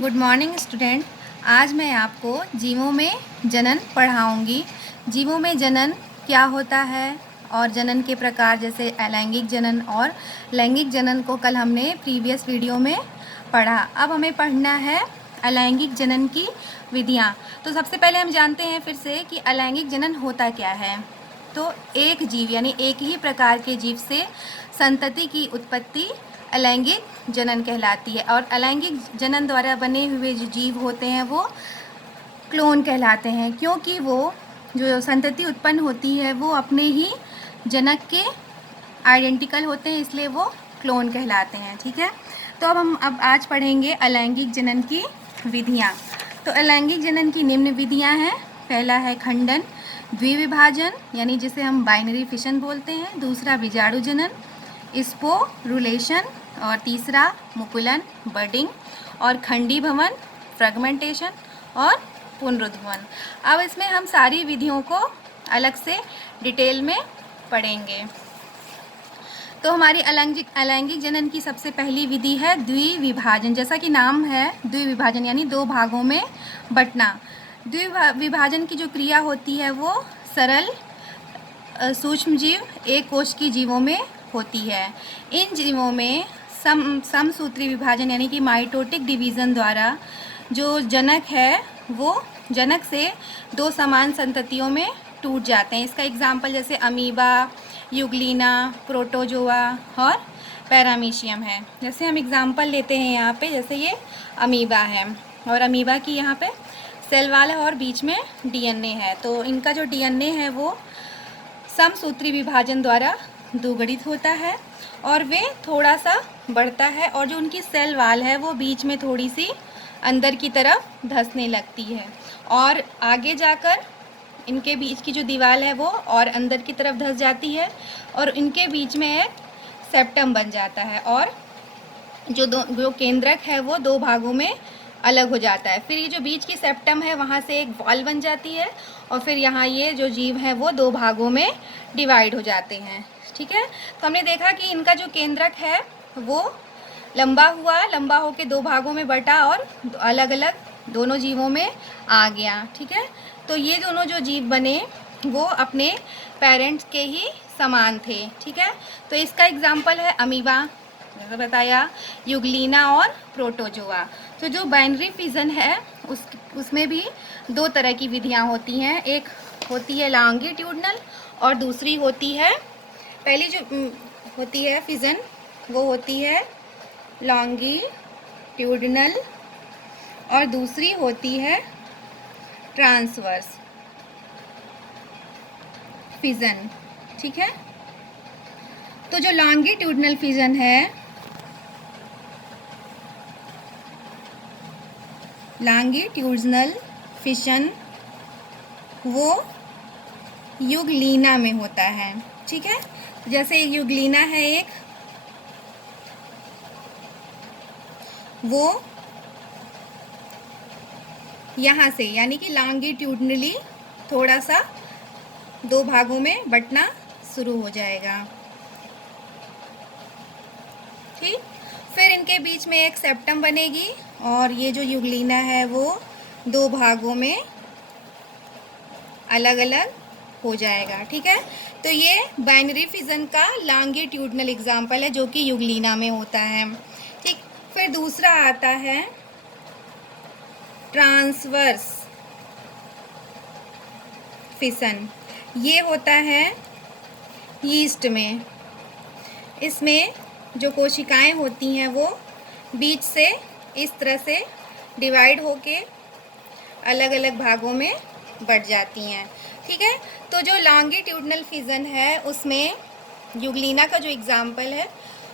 Good morning student. आज मैं आपको जीवों में जनन पढ़ाऊंगी। जीवों में जनन क्या होता है और जनन के प्रकार जैसे अलैंगिक जनन और लैंगिक जनन को कल हमने प्रीवियस वीडियो में पढ़ा। अब हमें पढ़ना है अलैंगिक जनन की विधियाँ। तो सबसे पहले हम जानते हैं फिर से कि अलैंगिक जनन होता क्या है। तो एक जीव यानी एक ही प्रकार के जीव से संतति की उत्पत्ति अलैंगिक जनन कहलाती है। और अलैंगिक जनन द्वारा बने हुए जो जीव होते हैं वो क्लोन कहलाते हैं, क्योंकि वो जो संतति उत्पन्न होती है वो अपने ही जनक के आइडेंटिकल होते हैं, इसलिए वो क्लोन कहलाते हैं। ठीक है, तो अब आज पढ़ेंगे अलैंगिक जनन की विधियाँ। तो अलैंगिक जनन की निम्न विधियाँ हैं। पहला है खंडन, द्विविभाजन यानी जिसे हम बाइनरी फिशन बोलते हैं। दूसरा बीजाणु जनन, स्पोरुलेशन, और तीसरा मुकुलन बर्डिंग, और खंडी भवन फ्रेगमेंटेशन, और पुनरुद्भवन। अब इसमें हम सारी विधियों को अलग से डिटेल में पढ़ेंगे। तो हमारी अलैंगिक जनन की सबसे पहली विधि है द्विविभाजन। जैसा कि नाम है द्विविभाजन यानी दो भागों में बंटना। द्विविभाजन की जो क्रिया होती है वो सरल सूक्ष्म जीव एक कोश की जीवों में होती है। इन जीवों में समसूत्री विभाजन यानी कि माइटोटिक डिवीज़न द्वारा जो जनक है वो जनक से दो समान संततियों में टूट जाते हैं। इसका एग्जाम्पल जैसे अमीबा, यूग्लिना, प्रोटोजोआ और पैरामीशियम है। जैसे हम एग्जाम्पल लेते हैं यहाँ पे, जैसे ये अमीबा है और अमीबा की यहाँ पे सेल वाल है और बीच में डीएनए है। तो इनका जो डीएनए है वो समसूत्री विभाजन द्वारा द्विगुणित होता है और वे थोड़ा सा बढ़ता है, और जो उनकी सेल वाल है वो बीच में थोड़ी सी अंदर की तरफ धंसने लगती है, और आगे जाकर इनके बीच की जो दीवार है वो और अंदर की तरफ धंस जाती है, और इनके बीच में एक सेप्टम बन जाता है, और जो केंद्रक है वो दो भागों में अलग हो जाता है। फिर ये जो बीच की सेप्टम है वहाँ से एक वॉल बन जाती है, और फिर यहाँ ये जो जीव है वो दो भागों में डिवाइड हो जाते हैं। ठीक है, तो हमने देखा कि इनका जो केंद्रक है वो लंबा होके दो भागों में बटा और अलग अलग दोनों जीवों में आ गया। ठीक है, तो ये दोनों जो जीव बने वो अपने पेरेंट्स के ही समान थे। ठीक है, तो इसका एग्जाम्पल है अमीबा, जैसा बताया, यूग्लिना और प्रोटोजोआ। तो जो बाइनरी फिजन है उसमें भी दो तरह की विधियां होती हैं। एक होती है लॉन्गिट्यूडनल और दूसरी होती है, पहली जो होती है फिजन वो होती है लॉन्गिट्यूडनल और दूसरी होती है ट्रांसवर्स फिजन। ठीक है, तो जो लॉन्गिट्यूडनल फिजन है, लॉन्गिट्यूडनल फिशन वो यूग्लिना में होता है। ठीक है, जैसे यूग्लिना है एक, वो यहाँ से यानी कि लॉन्गिट्यूडनली थोड़ा सा दो भागों में बंटना शुरू हो जाएगा। ठीक, फिर इनके बीच में एक सेप्टम बनेगी और ये जो यूग्लिना है वो दो भागों में अलग अलग हो जाएगा। ठीक है, तो ये बाइनरी फिजन का लॉन्गिट्यूडनल एग्जाम्पल है जो कि यूग्लिना में होता है। ठीक, फिर दूसरा आता है ट्रांसवर्स फिशन। ये होता है यीस्ट में। इसमें जो कोशिकाएं होती हैं वो बीच से इस तरह से डिवाइड होके अलग अलग भागों में बट जाती हैं। ठीक है, तो जो लॉन्गिट्यूडनल फिजन है उसमें यूग्लिना का जो एग्जाम्पल है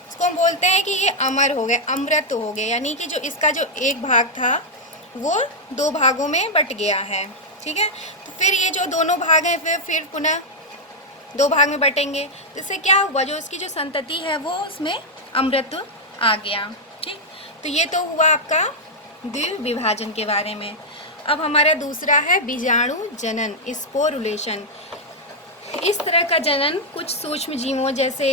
उसको हम बोलते हैं कि ये अमर हो गए, अमृत हो गए, यानी कि जो इसका जो एक भाग था वो दो भागों में बट गया है। ठीक है, तो फिर ये जो दोनों भाग हैं फिर पुनः दो भाग में बटेंगे, जिससे क्या हुआ, जो इसकी जो संतति है वो उसमें अमृत आ गया। ठीक, तो ये तो हुआ आपका द्विविभाजन के बारे में। अब हमारा दूसरा है बीजाणु जनन, स्पोरुलेशन। इस तरह का जनन कुछ सूक्ष्म जीवों जैसे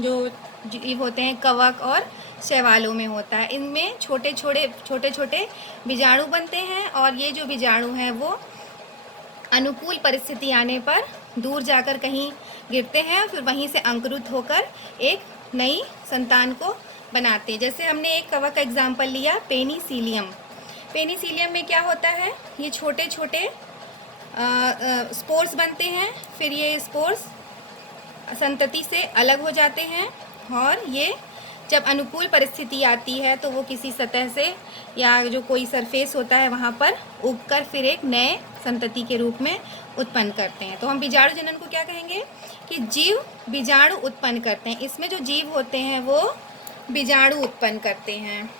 जो जीव होते हैं कवक और शैवालों में होता है। इनमें छोटे छोटे बीजाणु बनते हैं और ये जो बीजाणु हैं वो अनुकूल परिस्थिति आने पर दूर जाकर कहीं गिरते हैं, फिर वहीं से अंकुरित होकर एक नई संतान को बनाते हैं। जैसे हमने एक कवक का एग्जाम्पल लिया, पेनिसिलियम। पेनिसिलियम में क्या होता है, ये छोटे छोटे स्पोर्स बनते हैं, फिर ये स्पोर्स संतति से अलग हो जाते हैं और ये जब अनुकूल परिस्थिति आती है तो वो किसी सतह से या जो कोई सरफेस होता है वहाँ पर उगकर फिर एक नए संतति के रूप में उत्पन्न करते हैं। तो हम बीजाणु जनन को क्या कहेंगे कि जीव बीजाणु उत्पन्न करते हैं। इसमें जो जीव होते हैं वो बीजाणु उत्पन्न करते हैं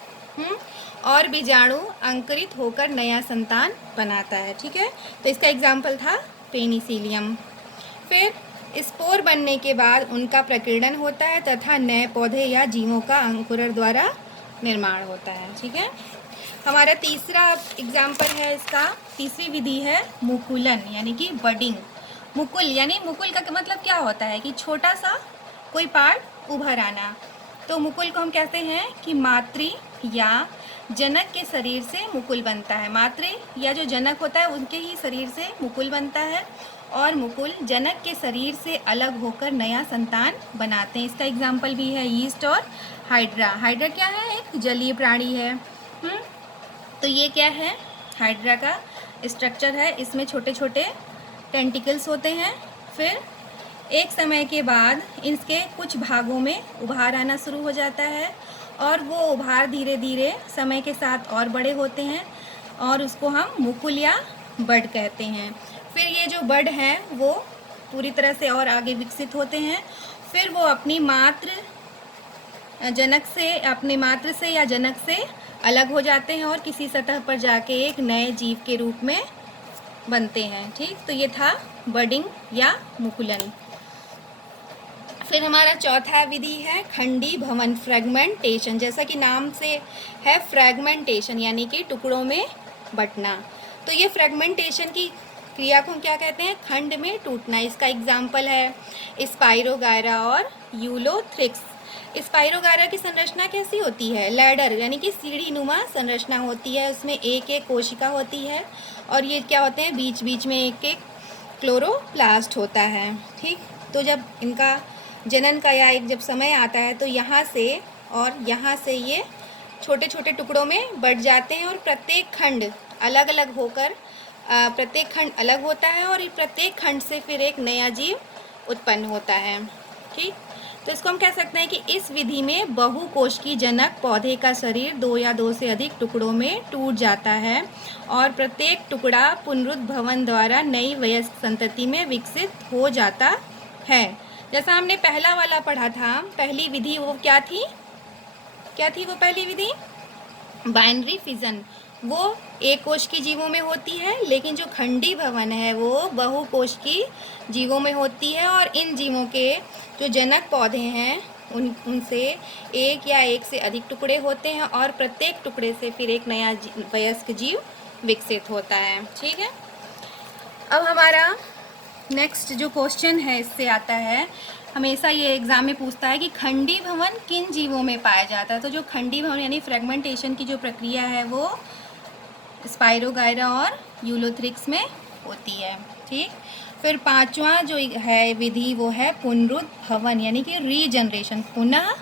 और बीजाणु अंकुरित होकर नया संतान बनाता है। ठीक है, तो इसका एग्जाम्पल था पेनिसिलियम। फिर स्पोर बनने के बाद उनका प्रकीर्णन होता है तथा नए पौधे या जीवों का अंकुरण द्वारा निर्माण होता है। ठीक है, हमारा तीसरा एग्जाम्पल है, इसका तीसरी विधि है मुकुलन यानी कि बडिंग। मुकुल यानी मुकुल का मतलब क्या होता है कि छोटा सा कोई पार्ट उभर आना। तो मुकुल को हम कहते हैं कि मातृ या जनक के शरीर से मुकुल बनता है। मातृ या जो जनक होता है उनके ही शरीर से मुकुल बनता है और मुकुल जनक के शरीर से अलग होकर नया संतान बनाते हैं। इसका एग्जाम्पल भी है यीस्ट और हाइड्रा। हाइड्रा क्या है, एक जलीय प्राणी है। तो ये क्या है, हाइड्रा का स्ट्रक्चर है। इसमें छोटे छोटे टेंटिकल्स होते हैं। फिर एक समय के बाद इसके कुछ भागों में उभार आना शुरू हो जाता है और वो उभार धीरे धीरे समय के साथ और बड़े होते हैं और उसको हम मुकुल या बड कहते हैं। फिर ये जो बड हैं वो पूरी तरह से और आगे विकसित होते हैं। फिर वो अपनी मातृ से या जनक से अलग हो जाते हैं और किसी सतह पर जाके एक नए जीव के रूप में बनते हैं। ठीक, तो ये था बडिंग या मुकुलन। फिर हमारा चौथा विधि है खंडी भवन, फ्रेगमेंटेशन। जैसा कि नाम से है फ्रेगमेंटेशन यानी कि टुकड़ों में बंटना। तो ये फ्रेगमेंटेशन की क्रिया को हम क्या कहते हैं, खंड में टूटना। इसका एग्जाम्पल है स्पाइरोगायरा और यूलोथ्रिक्स। स्पाइरोगायरा की संरचना कैसी होती है, लैडर यानी कि सीढ़ी नुमा संरचना होती है। उसमें एक एक कोशिका होती है और ये क्या होते हैं, बीच बीच में एक एक क्लोरोप्लास्ट होता है। ठीक, तो जब इनका जनन का या एक जब समय आता है तो यहाँ से और यहाँ से ये छोटे छोटे टुकड़ों में बट जाते हैं और प्रत्येक खंड अलग अलग होकर प्रत्येक खंड अलग होता है और प्रत्येक खंड से फिर एक नया जीव उत्पन्न होता है। ठीक, तो इसको हम कह सकते हैं कि इस विधि में बहुकोशिकीय जनक पौधे का शरीर 2 या 2 से अधिक टुकड़ों में टूट जाता है और प्रत्येक टुकड़ा पुनरुद्भवन द्वारा नई वयस्क संतति में विकसित हो जाता है। जैसा हमने पहला वाला पढ़ा था, पहली विधि वो क्या थी वो पहली विधि बाइनरी फिजन, वो एक कोश की जीवों में होती है, लेकिन जो खंडी भवन है वो बहुकोश की जीवों में होती है और इन जीवों के जो जनक पौधे हैं उनसे एक या एक से अधिक टुकड़े होते हैं और प्रत्येक टुकड़े से फिर एक नया वयस्क जीव विकसित होता है। ठीक है, अब हमारा नेक्स्ट जो क्वेश्चन है इससे आता है, हमेशा ये एग्ज़ाम में पूछता है कि खंडी भवन किन जीवों में पाया जाता है। तो जो खंडी भवन यानी फ्रेगमेंटेशन की जो प्रक्रिया है वो स्पाइरोगायरा और यूलोथ्रिक्स में होती है। ठीक, फिर पांचवा जो है विधि वो है पुनरुद्भवन यानी कि रीजनरेशन, पुनः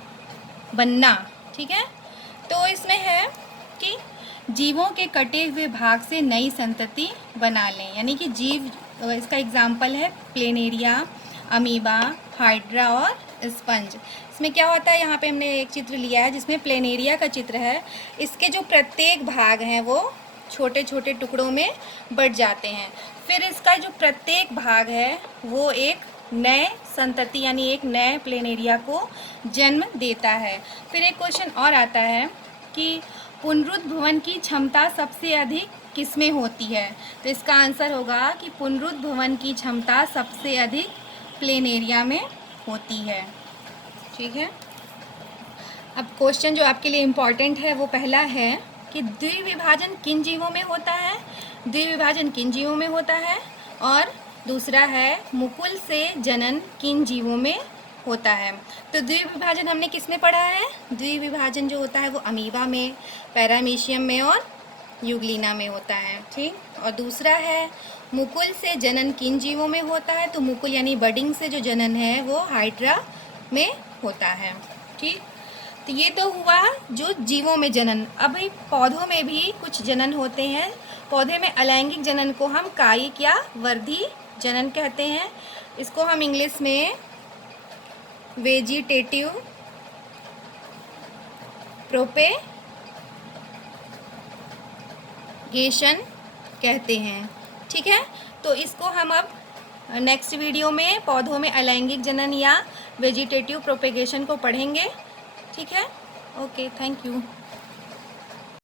बनना। ठीक है, तो इसमें है कि जीवों के कटे हुए भाग से नई संतति बना लें, यानी कि जीव, इसका एग्जाम्पल है प्लेनेरिया, अमीबा, हाइड्रा और स्पंज। इसमें क्या होता है, यहाँ पे हमने एक चित्र लिया है जिसमें प्लेनेरिया का चित्र है। इसके जो प्रत्येक भाग हैं वो छोटे छोटे टुकड़ों में बट जाते हैं। फिर इसका जो प्रत्येक भाग है वो एक नए संतति यानी एक नए प्लेनेरिया को जन्म देता है। फिर एक क्वेश्चन और आता है कि पुनरुद्भवन की क्षमता सबसे अधिक किसमें होती है। तो इसका आंसर होगा कि पुनरुद्भवन की क्षमता सबसे अधिक प्लेनेरिया में होती है। ठीक है, अब क्वेश्चन जो आपके लिए इम्पॉर्टेंट है वो पहला है कि द्विविभाजन किन जीवों में होता है, द्विविभाजन किन जीवों में होता है, और दूसरा है मुकुल से जनन किन जीवों में होता है। तो द्विविभाजन हमने किस में पढ़ा है? द्विविभाजन जो होता है वो अमीबा में, पैरामीशियम में और यूग्लिना में होता है। ठीक। और दूसरा है मुकुल से जनन किन जीवों में होता है? तो मुकुल यानी बडिंग से जो जनन है वो हाइड्रा में होता है। ठीक। तो ये तो हुआ जो जीवों में जनन। अब पौधों में भी कुछ जनन होते हैं। पौधे में अलैंगिक जनन को हम कायिक या वर्धी जनन कहते हैं। इसको हम इंग्लिश में वेजिटेटिव प्रोपेगेशन कहते हैं। ठीक है। तो इसको हम अब नेक्स्ट वीडियो में पौधों में अलैंगिक जनन या वेजिटेटिव प्रोपेगेशन को पढ़ेंगे। ठीक है। Okay, thank you.